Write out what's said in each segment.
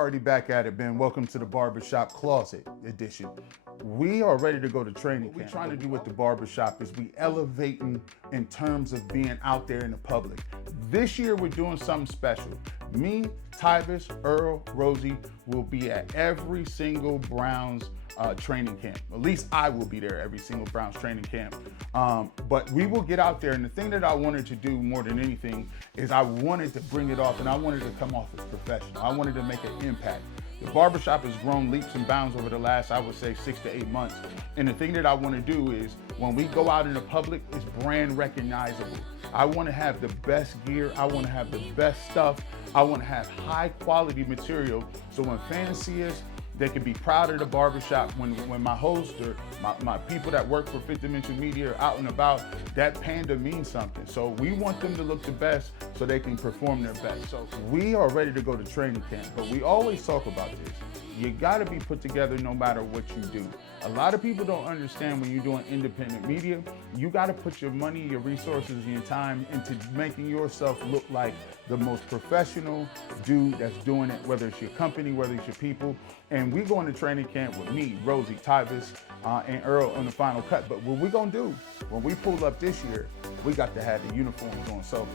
already back at it, Ben. Welcome to the Barbershop Closet edition. We are ready to go to training camp. What we're trying to do with the Barbershop is we elevating in terms of being out there in the public. This year we're doing something special. Me, Tyvis, Earl, Rosie will be at every single Browns training camp. At least I will be there every single Browns training camp. But we will get out there, and the thing that I wanted to do more than anything is I wanted to bring it off, and I wanted to come off as professional. I wanted to make an impact. The Barbershop has grown leaps and bounds over the last, I would say, 6 to 8 months. And the thing that I want to do is when we go out in the public, it's brand recognizable. I want to have the best gear. I want to have the best stuff. I want to have high quality material. So when fans see us, they can be proud of the Barbershop. When my host or my people that work for Fifth Dimension Media are out and about, that panda means something. So we want them to look the best so they can perform their best. So we are ready to go to training camp, but we always talk about this. You gotta be put together no matter what you do. A lot of people don't understand when you're doing independent media, you gotta put your money, your resources, and your time into making yourself look like the most professional dude that's doing it, whether it's your company, whether it's your people. And we go into training camp with me, Rosie, Tyvis, and Earl on the final cut. But what we're gonna do, when we pull up this year, we got to have the uniforms on. So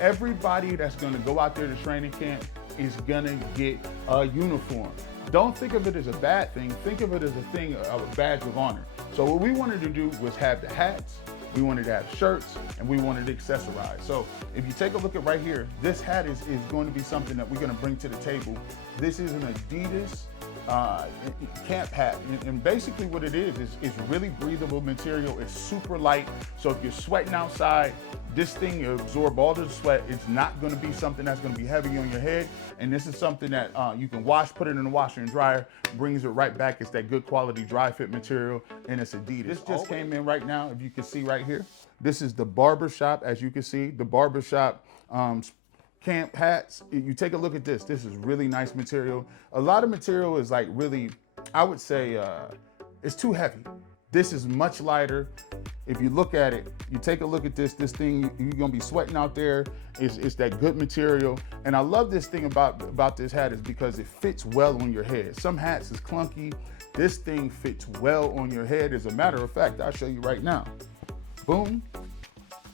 everybody that's gonna go out there to training camp is gonna get a uniform. Don't think of it as a bad thing. Think of it as a thing, a badge of honor. So what we wanted to do was have the hats, we wanted to have shirts, and we wanted to accessorize. So if you take a look at right here, this hat is going to be something that we're gonna bring to the table. This is an Adidas camp hat, and basically what it is really breathable material. It's super light, so if you're sweating outside, this thing will absorb all the sweat. It's not going to be something that's going to be heavy on your head, and this is something that you can wash, put it in the washer and dryer, brings it right back. It's that good quality dry fit material, and it's Adidas. This just came in right now. If you can see right here, this is the Barbershop. As you can see, the Barbershop camp hats. You take a look at this. This is really nice material. A lot of material is like really, I would say, it's too heavy. This is much lighter. If you look at it, you take a look at this thing, you're gonna be sweating out there. It's that good material. And I love this thing about this hat is because it fits well on your head. Some hats is clunky. This thing fits well on your head. As a matter of fact, I'll show you right now. Boom.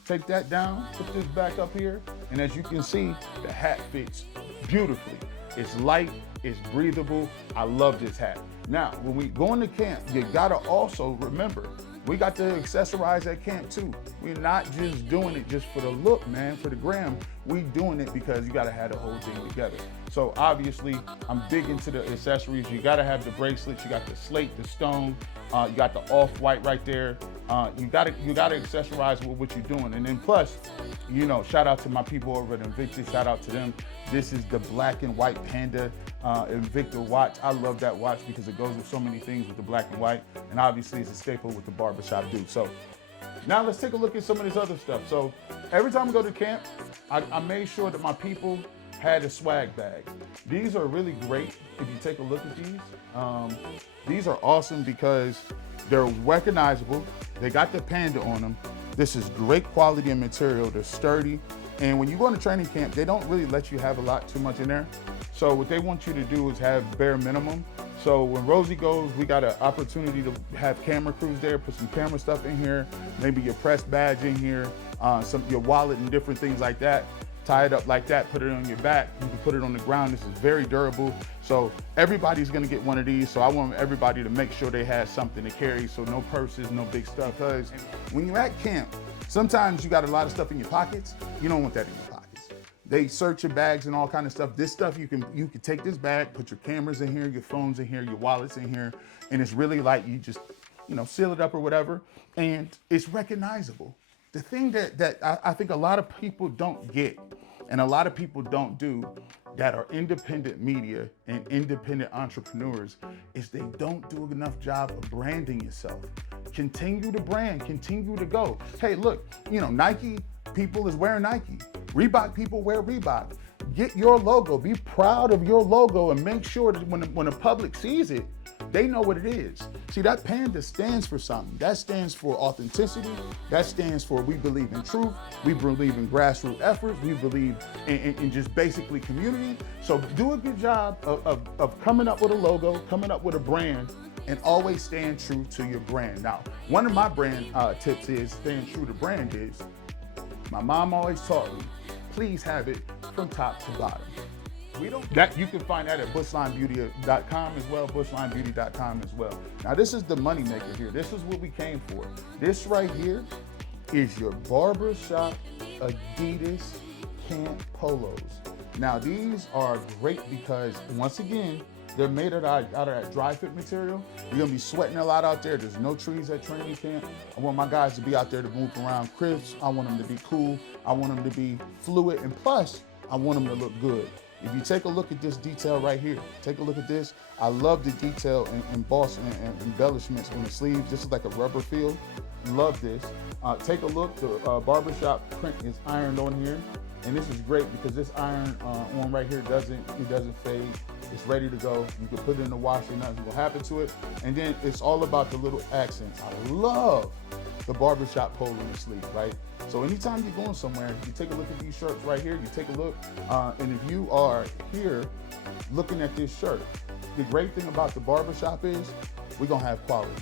Take that down, put this back up here, and as you can see, the hat fits beautifully. It's light, it's breathable. I love this hat. Now, when we go into camp, you gotta also remember, we got to accessorize at camp too. We're not just doing it just for the look, man, for the gram. We doing it because you gotta have the whole thing together. So obviously, I'm big into the accessories. You gotta have the bracelets, you got the slate, the stone, you got the off-white right there. You gotta accessorize with what you're doing. And then plus, you know, shout out to my people over at Invictus, shout out to them. This is the black and white Panda Invicta watch. I love that watch because it goes with so many things with the black and white. And obviously it's a staple with the Barbershop dude. So now let's take a look at some of this other stuff. So every time we go to camp, I made sure that my people had a swag bag. These are really great if you take a look at these. These are awesome because they're recognizable. They got the panda on them. This is great quality and material. They're sturdy. And when you go into training camp, they don't really let you have too much in there. So what they want you to do is have bare minimum. So when Rosie goes, we got an opportunity to have camera crews there, put some camera stuff in here, maybe your press badge in here, your wallet and different things like that. Tie it up like that, put it on your back. You can put it on the ground. This is very durable. So everybody's gonna get one of these. So I want everybody to make sure they have something to carry. So no purses, no big stuff. Because when you're at camp, sometimes you got a lot of stuff in your pockets. You don't want that in your pockets. They search your bags and all kind of stuff. This stuff, you can take this bag, put your cameras in here, your phones in here, your wallets in here. And it's really like you just, seal it up or whatever. And it's recognizable. The thing that I think a lot of people don't get and a lot of people don't do that are independent media and independent entrepreneurs is they don't do enough job of branding yourself. Continue to brand, continue to go. Hey, look, Nike people is wearing Nike. Reebok people wear Reebok. get your logo, be proud of your logo, and make sure that when the public sees it, they know what it is. See, that panda stands for something. That stands for authenticity. That stands for we believe in truth. We believe in grassroots efforts. We believe in just basically community. So do a good job of coming up with a logo, coming up with a brand, and always stand true to your brand. Now, one of my brand tips is staying true to brand is, my mom always taught me, please have it from top to bottom. You can find that at bushlinebeauty.com as well, bushlinebeauty.com as well. Now this is the money maker here. This is what we came for. This right here is your Barbershop Adidas camp polos. Now these are great because, once again, they're made out of that dry fit material. You're gonna be sweating a lot out there. There's no trees at training camp. I want my guys to be out there to move around crisp. I want them to be cool. I want them to be fluid, and plus, I want them to look good. If you take a look at this detail right here, take a look at this. I love the detail and emboss and embellishments on the sleeves. This is like a rubber feel. Love this. Take a look. The Barbershop print is ironed on here, and this is great because this iron on right here doesn't fade. It's ready to go. You can put it in the washer, nothing will happen to it. And then it's all about the little accents. I love the Barbershop polo in the sleeve, right? So anytime you're going somewhere, you take a look at these shirts right here, you take a look, and if you are here looking at this shirt, the great thing about the Barbershop is we're gonna have quality.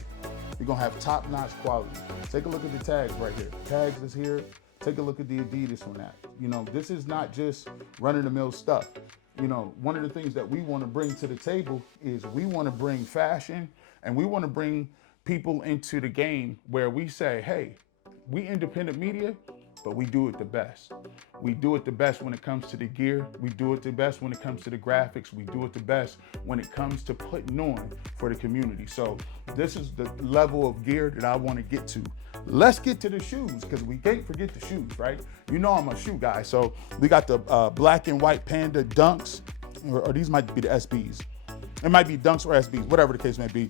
We're gonna have top-notch quality. Take a look at the tags right here. Tags is here. Take a look at the Adidas on that. You know, this is not just run-of-the-mill stuff. You know, one of the things that we want to bring to the table is we want to bring fashion, and we want to bring people into the game where we say, hey, we independent media, but we do it the best. We do it the best when it comes to the gear. We do it the best when it comes to the graphics. We do it the best when it comes to putting on for the community. So this is the level of gear that I want to get to. Let's get to the shoes, because we can't forget the shoes, right? You know I'm a shoe guy. So we got the black and white Panda Dunks, or these might be the SBs. It might be Dunks or SBs, whatever the case may be.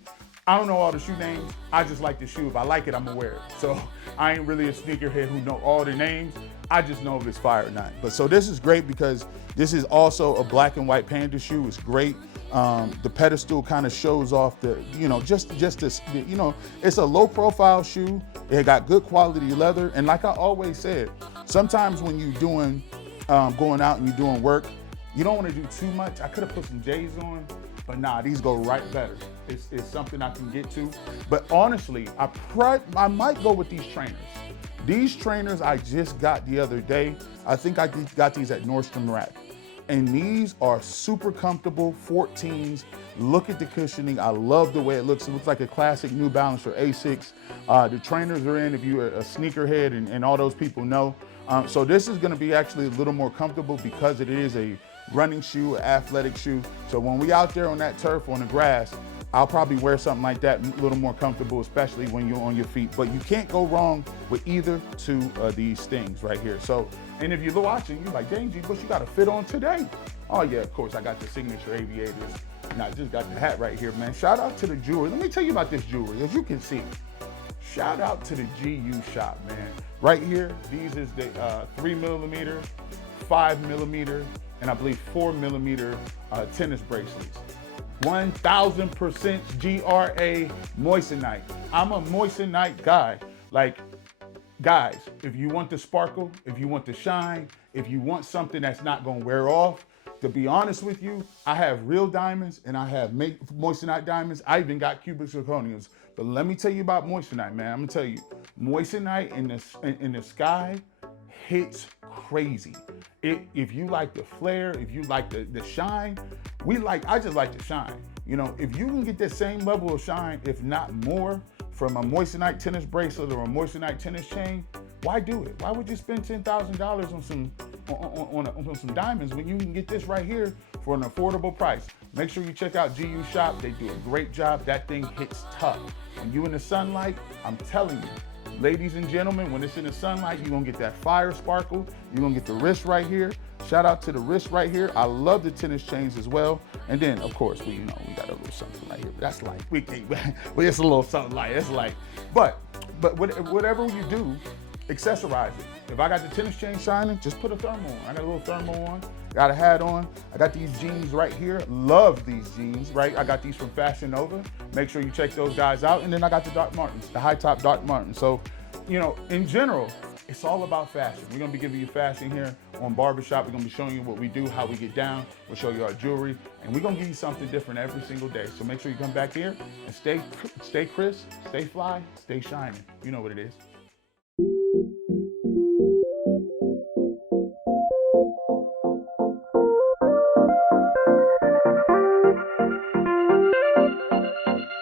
I don't know all the shoe names. I just like the shoe. If I like it, I'm gonna wear it. So I ain't really a sneakerhead who know all the names. I just know if it's fire or not. But so this is great because this is also a black and white Panda shoe. It's great. The pedestal kind of shows off the, you know, just this, you know, it's a low profile shoe. It got good quality leather. And like I always said, sometimes when you're doing, going out and you're doing work, you don't want to do too much. I could have put some J's on, but nah, these go right better. It's something I can get to. But honestly, I might go with these trainers. These trainers I just got the other day. I think I got these at Nordstrom Rack. And these are super comfortable 14s. Look at the cushioning. I love the way it looks. It looks like a classic New Balance or Asics. The trainers are in if you're a sneakerhead, and all those people know. So this is gonna be actually a little more comfortable because it is a running shoe, an athletic shoe. So when we out there on that turf, on the grass, I'll probably wear something like that, a little more comfortable, especially when you're on your feet. But you can't go wrong with either two of these things right here. So, and if you're watching, you're like, dang, G Bush, you got a fit on today. Oh yeah, of course, I got the signature aviators. And I just got the hat right here, man. Shout out to the jewelry. Let me tell you about this jewelry. As you can see, shout out to the GU shop, man. Right here, these is the 3mm, 5mm, and I believe 4mm tennis bracelets. 1000% GRA moissanite. I'm a moissanite guy. Like, guys, if you want the sparkle, if you want the shine, if you want something that's not gonna wear off, to be honest with you, I have real diamonds and I have moissanite diamonds. I even got cubic zirconiums. But let me tell you about moissanite, man. I'm gonna tell you, moissanite in the sky hits crazy. If you like the flare, if you like the shine, I just like the shine. You know, if you can get that same level of shine, if not more, from a moissanite tennis bracelet or a moissanite tennis chain, why do it? Why would you spend $10,000 on some diamonds when you can get this right here for an affordable price? Make sure you check out GU Shop. They do a great job. That thing hits tough. When you in the sunlight, I'm telling you, ladies and gentlemen, when it's in the sunlight, you're gonna get that fire sparkle. You're gonna get the wrist right here. Shout out to the wrist right here. I love the tennis chains as well. And then, of course, we got a little something right here. That's like, it's a little something like, it's like, but whatever you do, accessorize it. If I got the tennis chain shining, just put a thermal on. I got a little thermal on, got a hat on. I got these jeans right here. Love these jeans, right? I got these from Fashion Nova. Make sure you check those guys out. And then I got the Doc Martens, the high top Doc Martens. So, you know, in general, it's all about fashion. We're gonna be giving you fashion here on Barbershop. We're gonna be showing you what we do, how we get down. We'll show you our jewelry, and we're gonna give you something different every single day. So make sure you come back here and stay crisp, stay fly, stay shining. You know what it is.